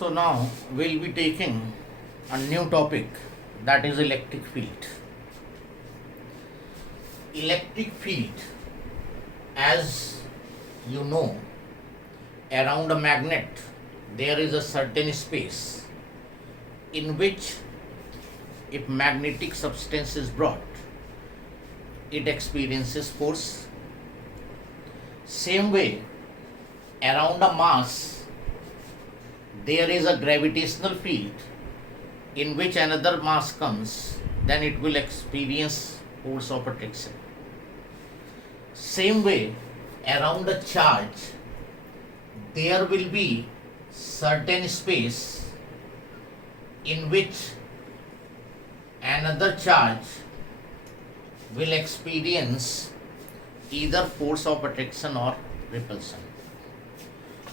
So now we'll be taking a new topic, that is electric field. Electric field, as you know, around a magnet there is a certain space in which if magnetic substance is brought, it experiences force. Same way, around a mass there is a gravitational field in which another mass comes, then it will experience force of attraction. Same way, around a charge there will be certain space in which another charge will experience either force of attraction or repulsion.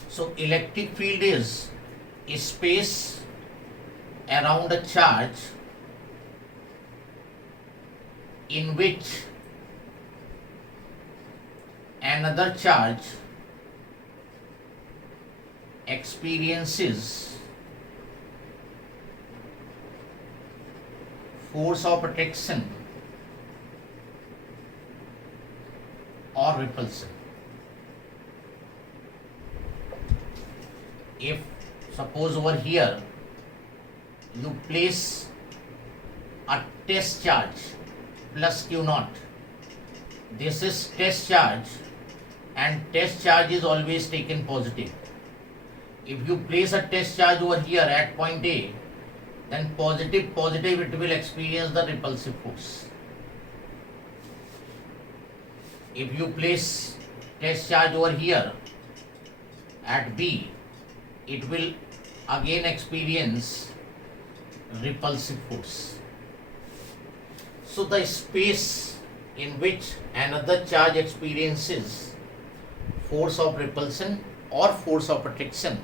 So electric field is a space around a charge in which another charge experiences force of attraction or repulsion. If suppose over here you place a test charge plus Q naught, this is test charge and test charge is always taken positive. If you place a test charge over here at point A, then positive it will experience the repulsive force. If you place test charge over here at B, it will again experience repulsive force. So the space in which another charge experiences force of repulsion or force of attraction,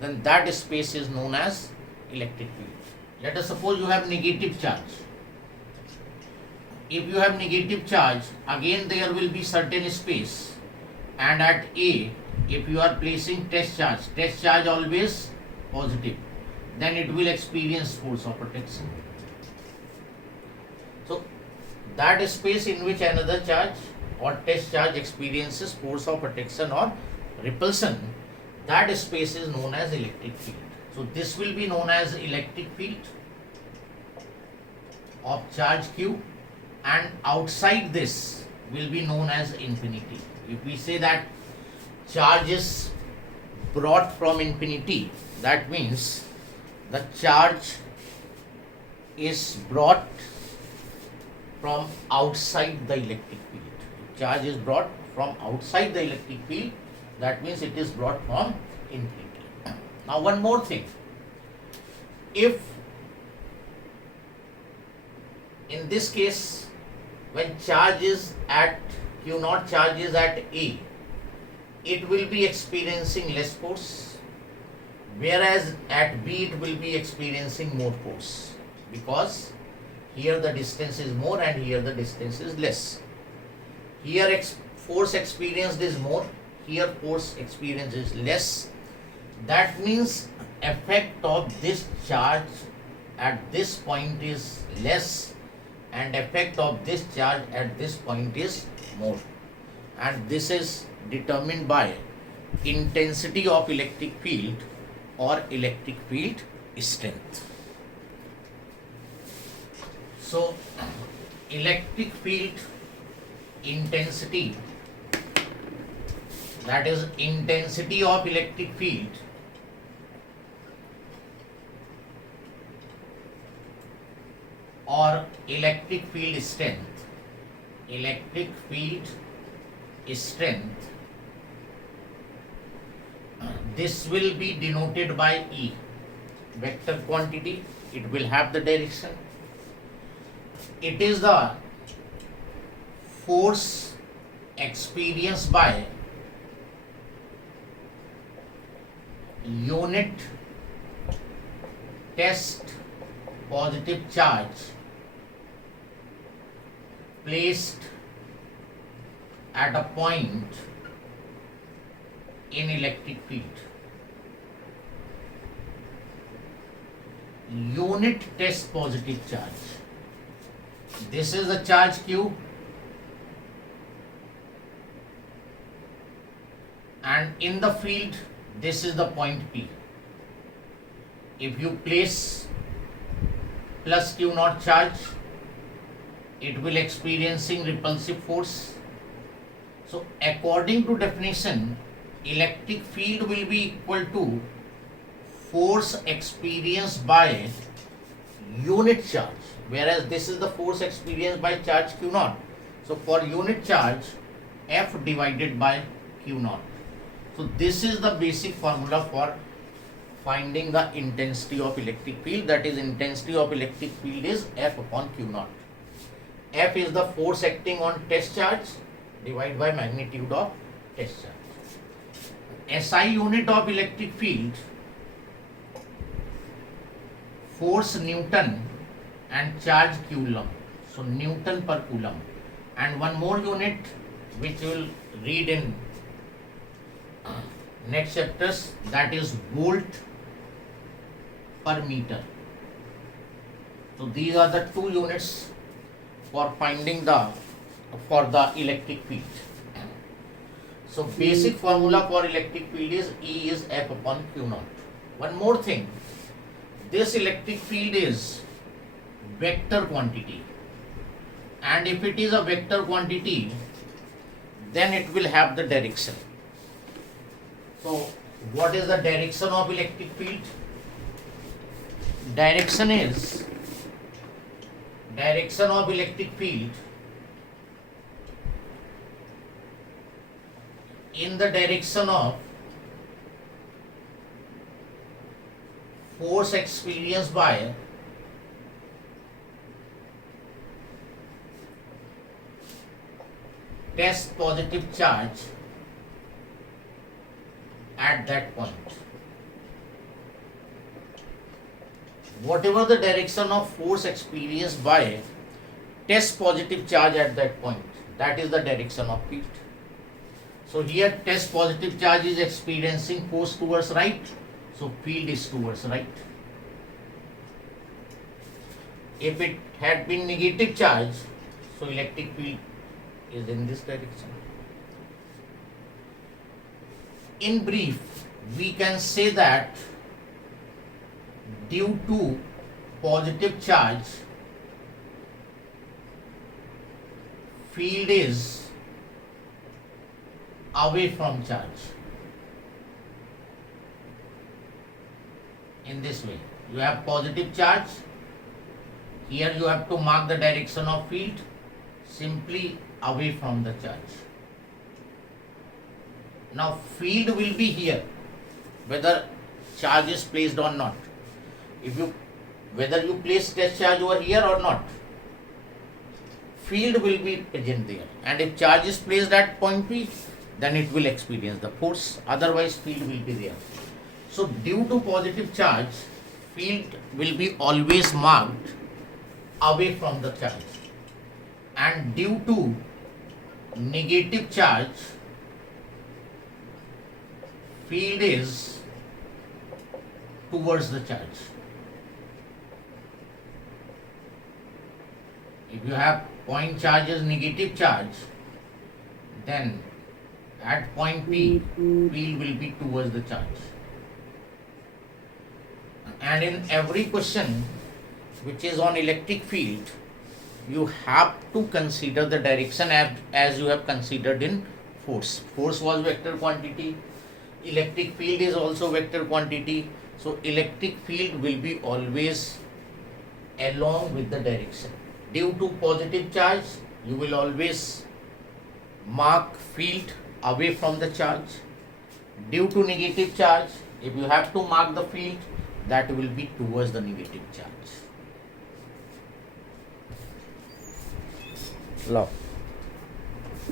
then that space is known as electric field. Let us suppose you have negative charge. If you have negative charge, again there will be certain space, and at A, if you are placing test charge always positive, then it will experience force of attraction. So that space in which another charge or test charge experiences force of attraction or repulsion, that space is known as electric field. So this will be known as electric field of charge Q, and outside this will be known as infinity. If we say that charge is brought from infinity, that means the charge is brought from outside the electric field. If charge is brought from outside the electric field, that means it is brought from infinity. Now one more thing, if in this case when charge is at Q naught, charge is at A, it will be experiencing less force, whereas at B it will be experiencing more force, because here the distance is more and here the distance is less. Here force experienced is more, here force experienced is less. That means effect of this charge at this point is less and effect of this charge at this point is more, and this is determined by intensity of electric field or electric field strength. So electric field intensity, that is intensity of electric field, or electric field strength, this will be denoted by E, vector quantity. It will have the direction. It is the force experienced by unit test positive charge placed at a point in electric field. unit test positive charge. This is the charge Q, and in the field this is the point P. If you place plus Q naught charge, it will experiencing repulsive force. So according to definition, electric field will be equal to force experienced by unit charge, whereas this is the force experienced by charge Q naught. So for unit charge, F divided by Q naught. So this is the basic formula for finding the intensity of electric field. That is, intensity of electric field is F upon Q naught. F is the force acting on test charge divided by magnitude of test charge. SI unit of electric field, force Newton and charge Coulomb. So Newton per Coulomb. And one more unit which we will read in next chapters, that is volt per meter. So these are the two units for finding the electric field. So basic formula for electric field is E is F upon Q naught. One more thing, this electric field is vector quantity, and if it is a vector quantity, then it will have the direction. So what is the direction of electric field? Direction of electric field in the direction of force experienced by test positive charge at that point. Whatever the direction of force experienced by test positive charge at that point, that is the direction of field. So here test positive charge is experiencing force towards right, so field is towards right. If it had been negative charge, so electric field is in this direction. In brief, we can say that due to positive charge, field is away from charge. In this way, you have positive charge, here you have to mark the direction of field simply away from the charge. Now field will be here whether charge is placed or not. Whether you place test charge over here or not, field will be present there, and if charge is placed at point P, then it will experience the force, otherwise field will be there. So due to positive charge, field will be always marked away from the charge, and due to negative charge, field is towards the charge. If you have point charge as negative charge, then at point P, field will be towards the charge. And in every question which is on electric field, you have to consider the direction as you have considered in force. Force was vector quantity, electric field is also vector quantity, so electric field will be always along with the direction. Due to positive charge, you will always mark field away from the charge. Due to negative charge, if you have to mark the field, that will be towards the negative charge. Law.